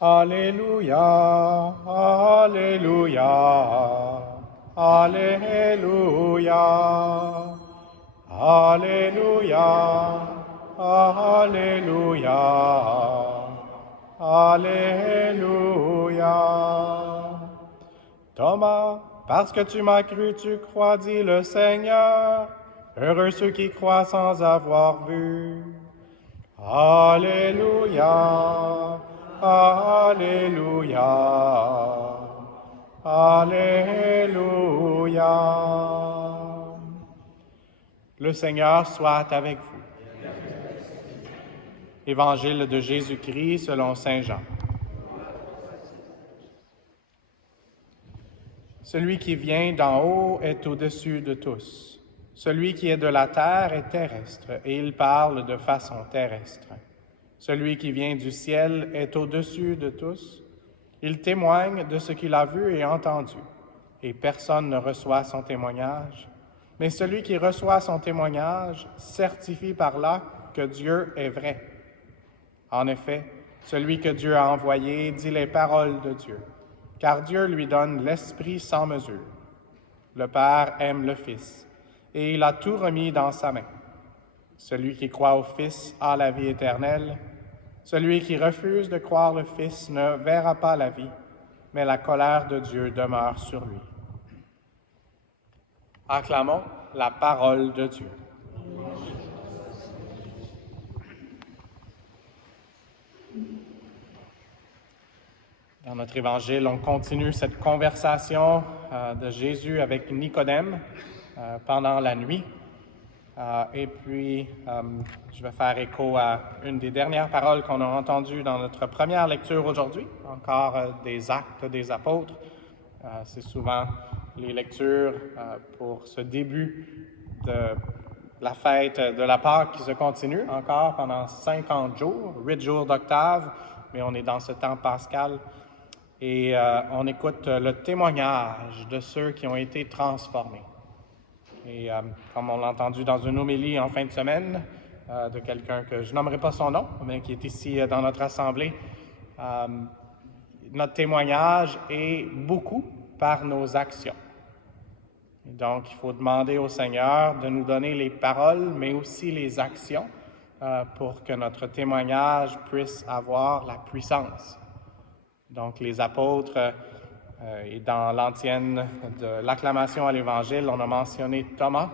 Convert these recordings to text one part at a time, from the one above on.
Alléluia, Alléluia, Alléluia, Alléluia, Alléluia, Alléluia. Thomas, parce que tu m'as cru, tu crois, dit le Seigneur. Heureux ceux qui croient sans avoir vu. Alléluia, Alléluia, Alléluia. Le Seigneur soit avec vous. Évangile de Jésus-Christ selon saint Jean. Celui qui vient d'en haut est au-dessus de tous. Celui qui est de la terre est terrestre, et il parle de façon terrestre. Celui qui vient du ciel est au-dessus de tous. Il témoigne de ce qu'il a vu et entendu, et personne ne reçoit son témoignage. Mais celui qui reçoit son témoignage certifie par là que Dieu est vrai. En effet, celui que Dieu a envoyé dit les paroles de Dieu, car Dieu lui donne l'Esprit sans mesure. Le Père aime le Fils, et il a tout remis dans sa main. Celui qui croit au Fils a la vie éternelle. Celui qui refuse de croire le Fils ne verra pas la vie, mais la colère de Dieu demeure sur lui. Acclamons la parole de Dieu. Dans notre évangile, on continue cette conversation de Jésus avec Nicodème pendant la nuit. Et puis, je vais faire écho à une des dernières paroles qu'on a entendues dans notre première lecture aujourd'hui, encore des Actes des Apôtres. C'est souvent les lectures pour ce début de la fête de la Pâque qui se continue encore pendant 50 jours, 8 jours d'octave, mais on est dans ce temps pascal. Et on écoute le témoignage de ceux qui ont été transformés. Et comme on l'a entendu dans une homélie en fin de semaine de quelqu'un que je nommerai pas son nom, mais qui est ici dans notre assemblée, notre témoignage est beaucoup par nos actions. Et donc, il faut demander au Seigneur de nous donner les paroles, mais aussi les actions pour que notre témoignage puisse avoir la puissance. Donc, les apôtres, et dans l'antienne de l'acclamation à l'Évangile, on a mentionné Thomas.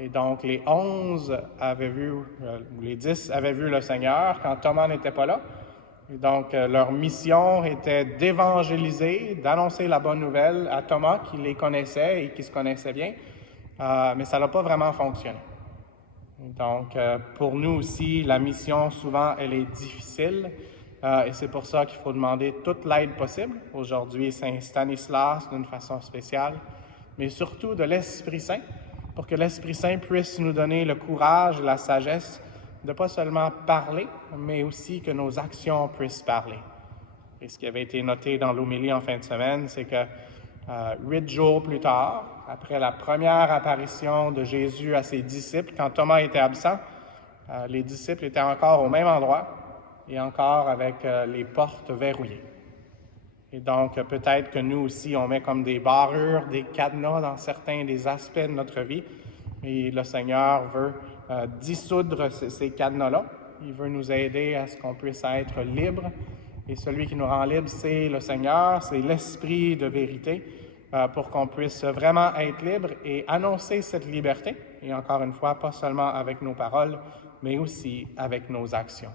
Et donc, les 11 avaient vu, ou les 10 avaient vu le Seigneur quand Thomas n'était pas là. Et donc, leur mission était d'évangéliser, d'annoncer la bonne nouvelle à Thomas qui les connaissait et qui se connaissait bien. Mais ça n'a pas vraiment fonctionné. Donc, pour nous aussi, la mission, souvent, elle est difficile. Et c'est pour ça qu'il faut demander toute l'aide possible. Aujourd'hui, Saint Stanislas d'une façon spéciale, mais surtout de l'Esprit Saint, pour que l'Esprit Saint puisse nous donner le courage et la sagesse de pas seulement parler, mais aussi que nos actions puissent parler. Et ce qui avait été noté dans l'homélie en fin de semaine, c'est que 8 jours plus tard, après la première apparition de Jésus à ses disciples, quand Thomas était absent, les disciples étaient encore au même endroit, et encore avec les portes verrouillées. Et donc, peut-être que nous aussi, on met comme des barrures, des cadenas dans certains des aspects de notre vie. Et le Seigneur veut dissoudre ces cadenas-là. Il veut nous aider à ce qu'on puisse être libre. Et celui qui nous rend libres, c'est le Seigneur, c'est l'Esprit de vérité, pour qu'on puisse vraiment être libre et annoncer cette liberté. Et encore une fois, pas seulement avec nos paroles, mais aussi avec nos actions.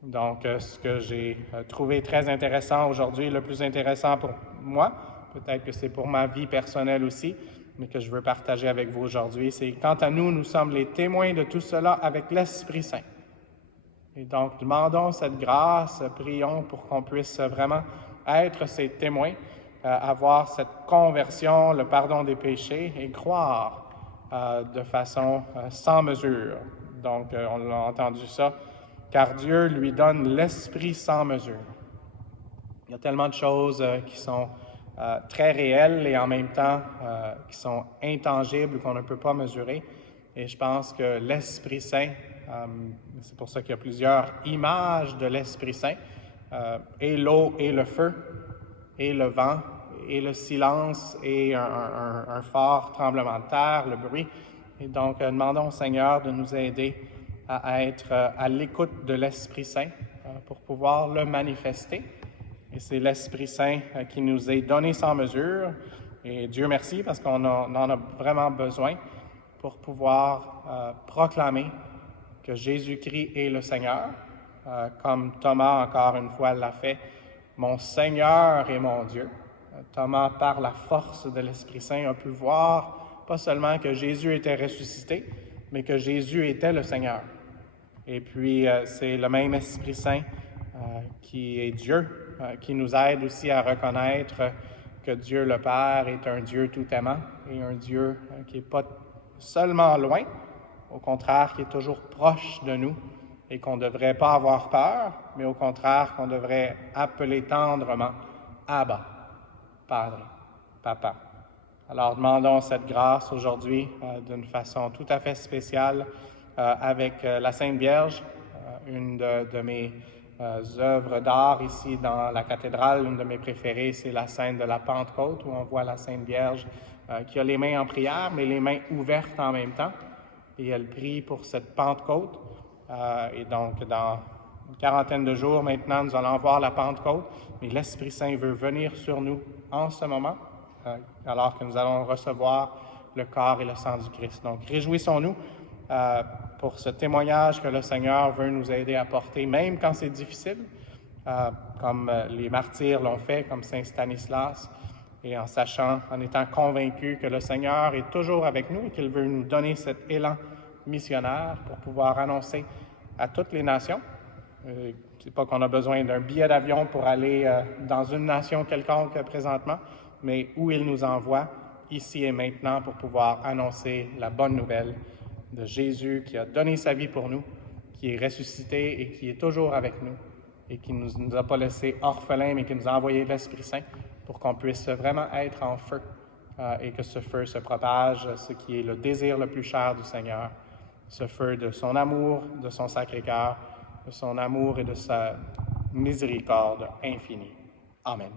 Donc, ce que j'ai trouvé très intéressant aujourd'hui, le plus intéressant pour moi, peut-être que c'est pour ma vie personnelle aussi, mais que je veux partager avec vous aujourd'hui, c'est quant à nous, nous sommes les témoins de tout cela avec l'Esprit Saint. Et donc, demandons cette grâce, prions pour qu'on puisse vraiment être ces témoins, avoir cette conversion, le pardon des péchés et croire de façon sans mesure. Donc, on a entendu ça. Car Dieu lui donne l'Esprit sans mesure. Il y a tellement de choses qui sont très réelles et en même temps qui sont intangibles qu'on ne peut pas mesurer. Et je pense que l'Esprit Saint, c'est pour ça qu'il y a plusieurs images de l'Esprit Saint, et l'eau et le feu, et le vent, et le silence, et un fort tremblement de terre, le bruit. Et donc, demandons au Seigneur de nous aider à être à l'écoute de l'Esprit Saint pour pouvoir le manifester. Et c'est l'Esprit Saint qui nous est donné sans mesure. Et Dieu merci parce qu'on en a vraiment besoin pour pouvoir proclamer que Jésus-Christ est le Seigneur, comme Thomas encore une fois l'a fait, mon Seigneur et mon Dieu. Thomas, par la force de l'Esprit Saint, a pu voir pas seulement que Jésus était ressuscité, mais que Jésus était le Seigneur. Et puis, c'est le même Esprit Saint qui est Dieu, qui nous aide aussi à reconnaître que Dieu le Père est un Dieu tout aimant et un Dieu qui n'est pas seulement loin, au contraire, qui est toujours proche de nous et qu'on ne devrait pas avoir peur, mais au contraire, qu'on devrait appeler tendrement Abba, Padre, Papa. Alors, demandons cette grâce aujourd'hui d'une façon tout à fait spéciale avec la Sainte Vierge, une de mes œuvres d'art ici dans la cathédrale. Une de mes préférées, c'est la scène de la Pentecôte, où on voit la Sainte Vierge qui a les mains en prière, mais les mains ouvertes en même temps. Et elle prie pour cette Pentecôte. Et donc, dans une quarantaine de jours maintenant, nous allons voir la Pentecôte, mais l'Esprit Saint veut venir sur nous en ce moment, alors que nous allons recevoir le corps et le sang du Christ. Donc, réjouissons-nous pour ce témoignage que le Seigneur veut nous aider à porter, même quand c'est difficile, comme les martyrs l'ont fait, comme Saint Stanislas, et en sachant, en étant convaincus que le Seigneur est toujours avec nous et qu'il veut nous donner cet élan missionnaire pour pouvoir annoncer à toutes les nations. C'est pas qu'on a besoin d'un billet d'avion pour aller dans une nation quelconque présentement, mais où il nous envoie, ici et maintenant, pour pouvoir annoncer la bonne nouvelle de Jésus qui a donné sa vie pour nous, qui est ressuscité et qui est toujours avec nous, et qui ne nous a pas laissés orphelins, mais qui nous a envoyé l'Esprit Saint pour qu'on puisse vraiment être en feu et que ce feu se propage, ce qui est le désir le plus cher du Seigneur, ce feu de son amour, de son Sacré-Cœur, de son amour et de sa miséricorde infinie. Amen.